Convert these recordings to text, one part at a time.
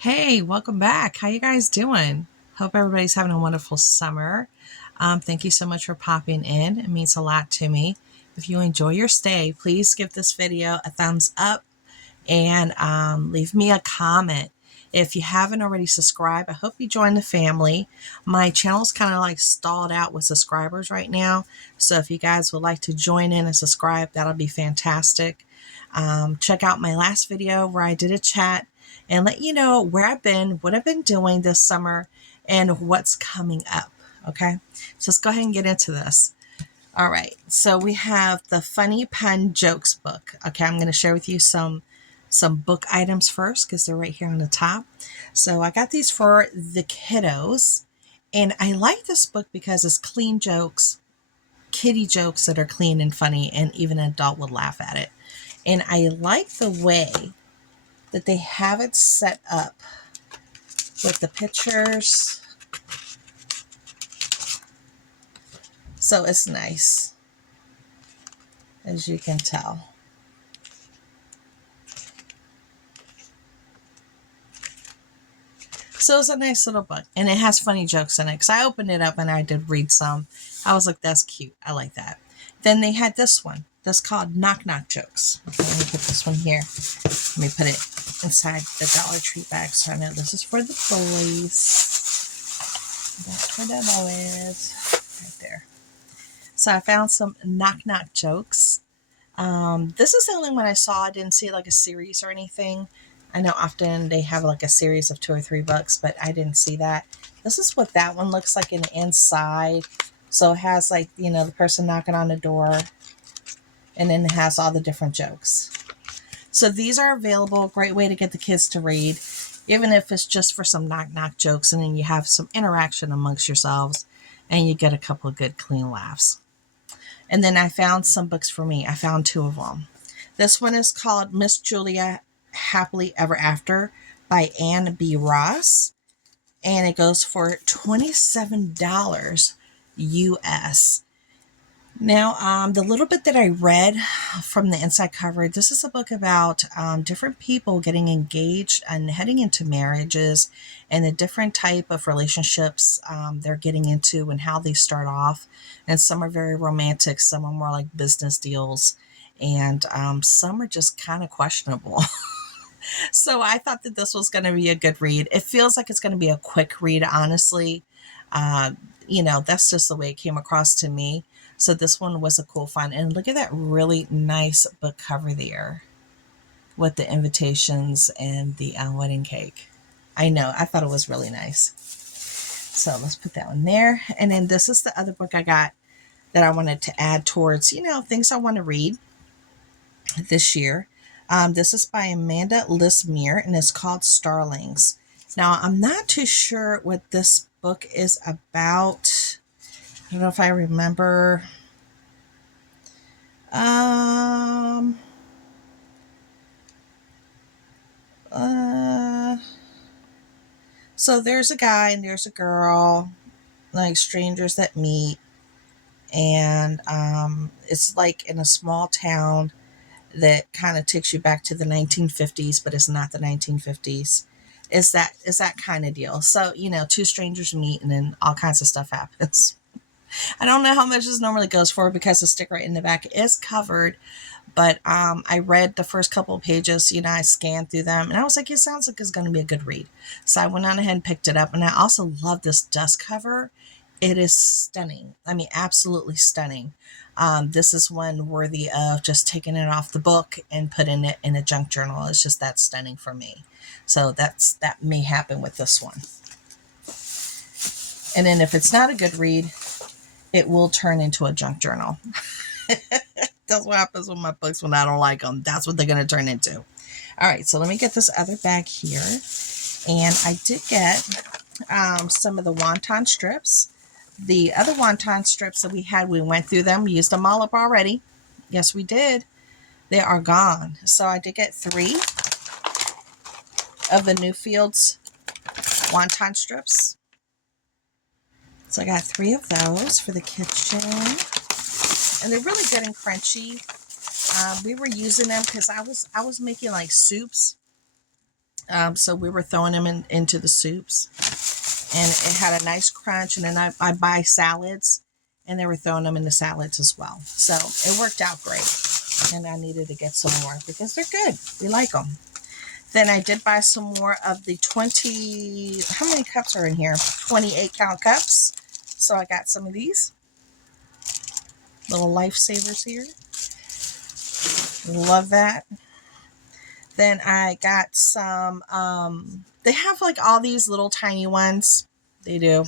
Hey, welcome back. How you guys doing? Hope everybody's having a wonderful summer. Thank you so much for popping in. It means a lot to me. If you enjoy your stay, please give this video a thumbs up and leave me a comment. If you haven't already subscribed, I hope you join the family. My channel's kind of like stalled out with subscribers right now. So if you guys would like to join in and subscribe, that'll be fantastic. Check out my last video where I did a chat and let you know where I've been, what I've been doing this summer, and what's coming up. Okay, so let's go ahead and get into this. All right, so we have the Funny Pun Jokes book. Okay, I'm going to share with you some book items first because they're right here on the top. So I got these for the kiddos, and I like this book because it's clean jokes, kiddie jokes that are clean and funny, and even an adult would laugh at it. And I like the way that they have it set up with the pictures. So it's nice, as you can tell. So it's a nice little book, and it has funny jokes in it because I opened it up and I did read some. I was like, that's cute. I like that. Then they had this one. That's called Knock Knock Jokes. Okay, let me put this one here. Let me put it inside the Dollar Tree bag. So I know this is for the boys. That's for the boys. Right there. So I found some Knock Knock Jokes. This is the only one I saw. I didn't see like a series or anything. I know often they have like a series of 2 or 3 books, but I didn't see that. This is what that one looks like in the inside. So it has like, you know, the person knocking on the door, and then it has all the different jokes. So these are available. Great way to get the kids to read, even if it's just for some knock knock jokes, and then you have some interaction amongst yourselves and you get a couple of good clean laughs. And then I found some books for me. I found 2 of them. This one is called Miss Julia Happily Ever After by Anne B. Ross. And it goes for $27 US. Now, the little bit that I read from the inside cover, this is a book about different people getting engaged and heading into marriages, and the different type of relationships they're getting into and how they start off. And some are very romantic, some are more like business deals, and some are just kind of questionable. So I thought that this was going to be a good read. It feels like it's going to be a quick read, honestly. You know, that's just the way it came across to me. So this one was a cool find. And look at that really nice book cover there with the invitations and the wedding cake. I know, I thought it was really nice. So let's put that one there. And then this is the other book I got that I wanted to add towards, you know, things I want to read this year. This is by Amanda Lismere, and it's called Starlings. Now, I'm not too sure what this book is about. I don't know if I remember. So there's a guy and there's a girl, like strangers that meet, and it's like in a small town that kind of takes you back to the 1950s, but it's not the 1950s. Is that kind of deal. So, you know, 2 strangers meet and then all kinds of stuff happens. I don't know how much this normally goes for because the sticker in the back is covered, but I read the first couple of pages, you know, I scanned through them, and I was like, it sounds like it's going to be a good read. So I went on ahead and picked it up, and I also love this dust cover. It is stunning. I mean, absolutely stunning. This is one worthy of just taking it off the book and putting it in a junk journal. It's just that stunning for me. So that may happen with this one. And then if it's not a good read, it will turn into a junk journal. That's what happens with my books when I don't like them. That's what they're going to turn into. All right, so let me get this other bag here. And I did get some of the wonton strips. The other wonton strips that we had, we went through them, used them all up already. Yes, we did. They are gone. So I did get 3 of the Newfields wonton strips. So I got 3 of those for the kitchen. And they're really good and crunchy. We were using them because I was making like soups So we were throwing them into the soups, and it had a nice crunch. And then I buy salads, and they were throwing them in the salads as well. So it worked out great. And I needed to get some more because they're good. We like them. Then I did buy some more of the 20, how many cups are in here? 28 count cups. So I got some of these little lifesavers here. Love that. Then I got some, they have like all these little tiny ones. They do.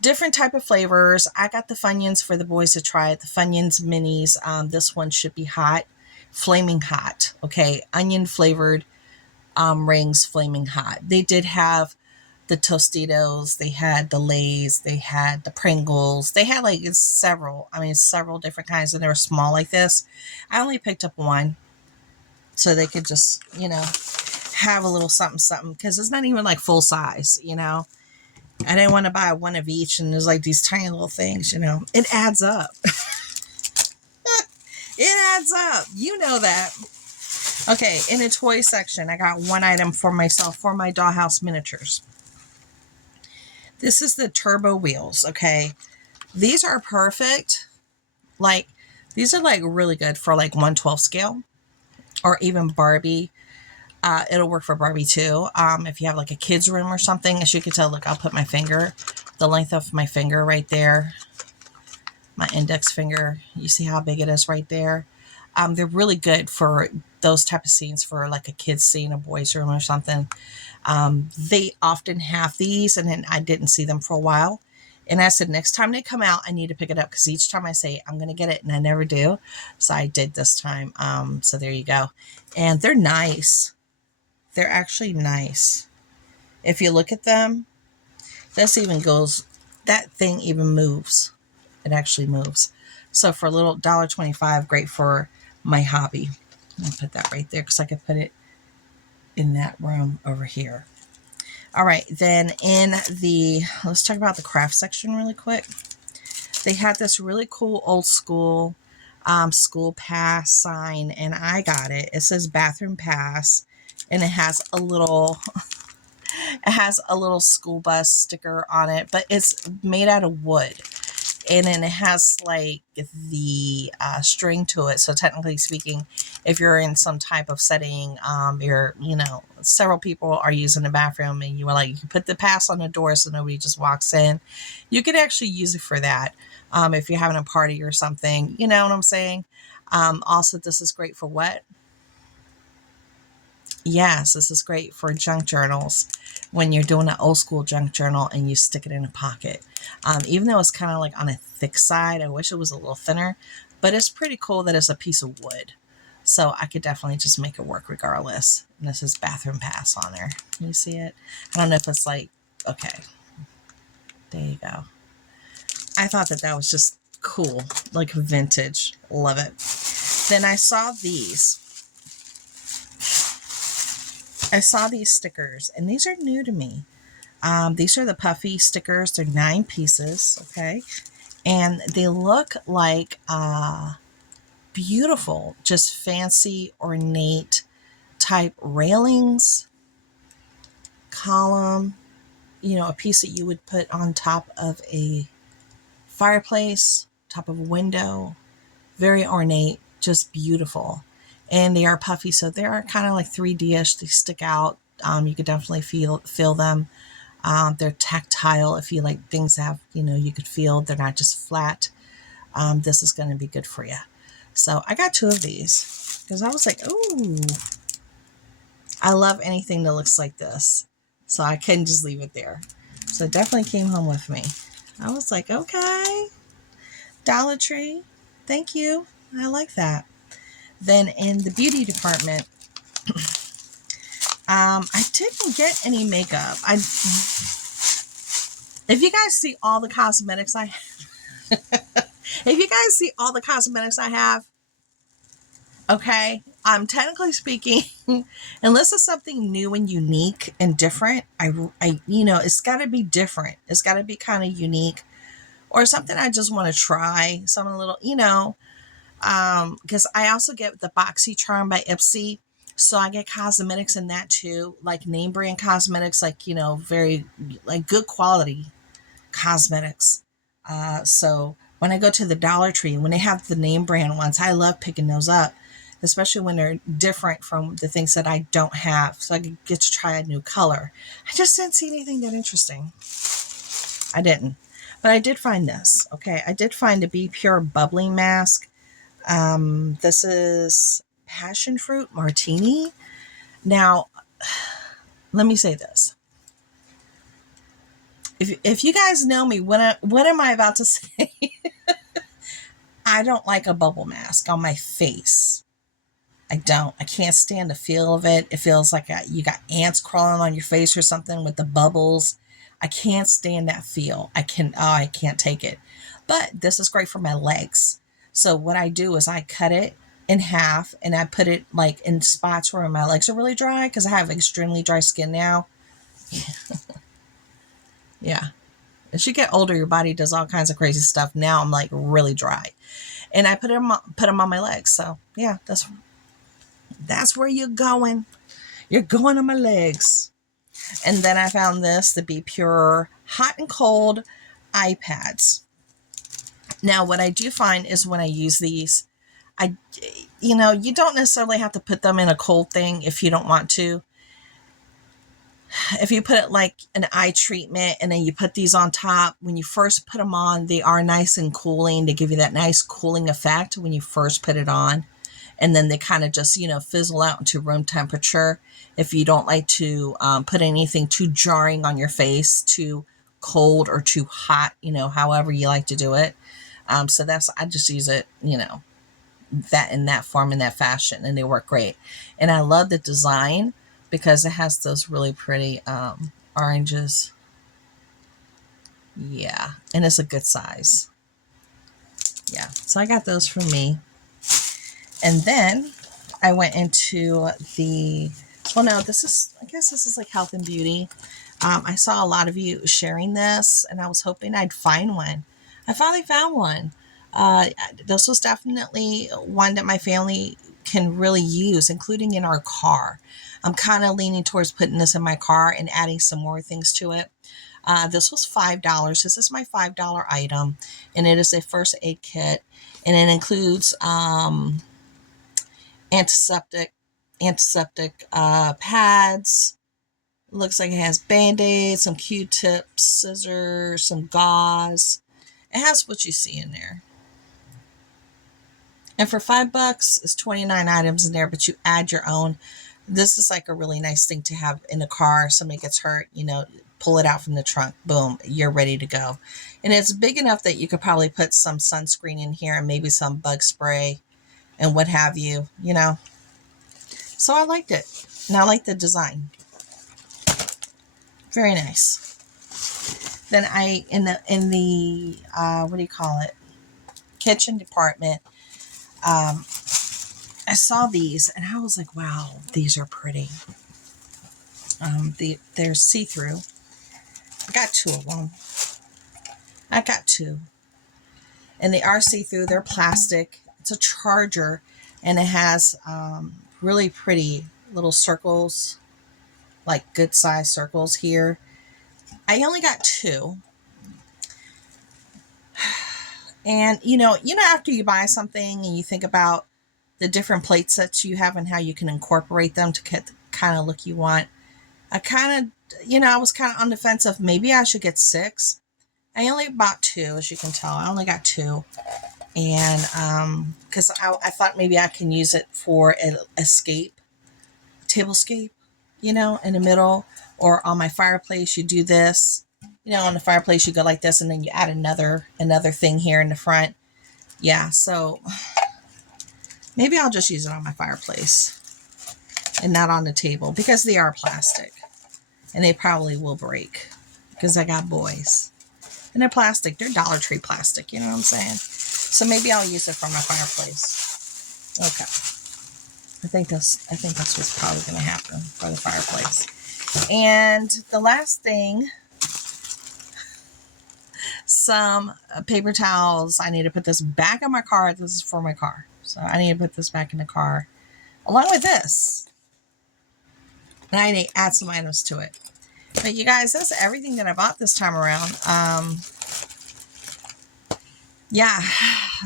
Different type of flavors. I got the Funyuns for the boys to try it. The Funyuns minis. This one should be hot. Flaming hot. Okay. Onion flavored rings, flaming hot. They did have the Tostitos. They had the Lay's. They had the Pringles. They had like several different kinds, and they were small like this. I only picked up one so they could just, have a little something, something, because it's not even like full size, I didn't want to buy one of each, and there's like these tiny little things, It adds up. It adds up. You know that. Okay, in the toy section, I got one item for myself for my dollhouse miniatures. This is the turbo wheels, okay? These are perfect. Like, these are like really good for like 1/12 scale or even Barbie. It'll work for Barbie too. If you have like a kid's room or something, as you can tell, look, I'll put my finger, the length of my finger right there, my index finger. You see how big it is right there? They're really good for those type of scenes, for like a kid's scene, a boys' room or something. They often have these, and then I didn't see them for a while. And I said, next time they come out, I need to pick it up, because each time I say I'm going to get it and I never do. So I did this time. So there you go. And they're nice. They're actually nice. If you look at them, that thing even moves. It actually moves. So for a little $1.25, great for my hobby. I'll put that right there because I could put it in that room over here. All right, then let's talk about the craft section really quick. They had this really cool old school pass sign, and I got it. It says bathroom pass, and it has a little school bus sticker on it, but it's made out of wood. And then it has like the string to it. So technically speaking, if you're in some type of setting, several people are using the bathroom, and you put the pass on the door so nobody just walks in. You could actually use it for that. If you're having a party or something, you know what I'm saying? Also, this is great for what? Yes, this is great for junk journals when you're doing an old school junk journal and you stick it in a pocket. Even though it's kind of like on a thick side, I wish it was a little thinner, but it's pretty cool that it's a piece of wood. So I could definitely just make it work regardless. And this is bathroom pass on there. Can you see it? I don't know if it's like, okay, there you go. I thought that was just cool, like vintage. Love it. Then I saw these stickers, and these are new to me. These are the puffy stickers. They're 9 pieces, okay? And they look like beautiful, just fancy, ornate type railings, column, a piece that you would put on top of a fireplace, top of a window. Very ornate, just beautiful. And they are puffy, so they are kind of like 3D-ish. They stick out. You could definitely feel them. They're tactile. If you like things that have, you could feel. They're not just flat. This is going to be good for you. So I got 2 of these because I was like, ooh, I love anything that looks like this. So I couldn't just leave it there. So it definitely came home with me. I was like, okay, Dollar Tree, thank you. I like that. Then in the beauty department, I didn't get any makeup. If you guys see all the cosmetics I have, okay, technically speaking, unless it's something new and unique and different, it's got to be different. It's got to be kind of unique, or something I just want to try. Something a little, because I also get the BoxyCharm by Ipsy. So I get cosmetics in that too, like name brand cosmetics, like, you know, very like good quality cosmetics. So when I go to the Dollar Tree, when they have the name brand ones, I love picking those up, especially when they're different from the things that I don't have. So I get to try a new color. I just didn't see anything that interesting. I didn't. But I did find this. Okay. I did find a Be Pure bubbling mask. This is passion fruit martini. Now, let me say this. If you guys know me, what am I about to say? I don't like a bubble mask on my face. I don't. I can't stand the feel of it. It feels like you got ants crawling on your face or something with the bubbles. I can't stand that feel. I can't take it. But this is great for my legs. So what I do is I cut it in half and I put it like in spots where my legs are really dry because I have extremely dry skin now. Yeah. As you get older, your body does all kinds of crazy stuff. Now I'm like really dry. And I put them on my legs. So yeah, that's where you're going. You're going on my legs. And then I found this to Be Pure hot and cold eye pads. Now, what I do find is when I use these, you don't necessarily have to put them in a cold thing if you don't want to. If you put it like an eye treatment and then you put these on top, when you first put them on, they are nice and cooling. They give you that nice cooling effect when you first put it on. And then they kind of just, fizzle out into room temperature. If you don't like to put anything too jarring on your face, too cold or too hot, however you like to do it. So I just use it, that in that form, in that fashion, and they work great. And I love the design because it has those really pretty oranges. Yeah, and it's a good size. Yeah, so I got those for me. And then I went into I guess this is like health and beauty. I saw a lot of you sharing this, and I was hoping I'd find one. I finally found one. This was definitely one that my family can really use, including in our car. I'm kind of leaning towards putting this in my car and adding some more things to it. This was $5. This is my $5 item, and it is a first aid kit, and it includes antiseptic pads. Looks like it has band-aids, some Q-tips, scissors, some gauze. It has what you see in there. And for $5, it's 29 items in there, but you add your own. This is like a really nice thing to have in the car. If somebody gets hurt, pull it out from the trunk. Boom, you're ready to go. And it's big enough that you could probably put some sunscreen in here and maybe some bug spray and what have you, So I liked it. And I like the design. Very nice. Then in the what do you call it? Kitchen department. I saw these and I was like, wow, these are pretty. They're see-through. I got two of them. And they are see-through. They're plastic. It's a charger, and it has really pretty little circles, like good size circles here. I only got two. And after you buy something and you think about the different plate sets you have and how you can incorporate them to get the kind of look you want, I was kind of on the fence of maybe I should get 6. I only bought 2, as you can tell. I only got 2. And because I thought maybe I can use it for an tablescape, in the middle, or on my fireplace. You do this, on the fireplace you go like this, and then you add another thing here in the front. Yeah, so maybe I'll just use it on my fireplace and not on the table because they are plastic and they probably will break because I got boys. And they're plastic. They're Dollar Tree plastic. You know what I'm saying? So maybe I'll use it for my fireplace. Okay. I think that's what's probably going to happen for the fireplace. And the last thing, some paper towels. I need to put this back in my car. This is for my car. So I need to put this back in the car along with this. And I need to add some items to it. But you guys, that's everything that I bought this time around. Yeah,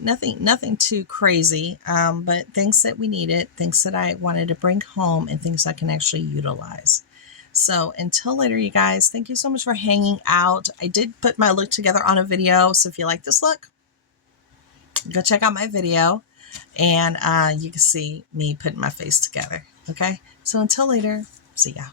nothing too crazy, but things that we needed, things that I wanted to bring home, and things I can actually utilize. So until later, you guys, thank you so much for hanging out. I did put my look together on a video, so if you like this look, go check out my video, and you can see me putting my face together. Okay, so until later, see ya.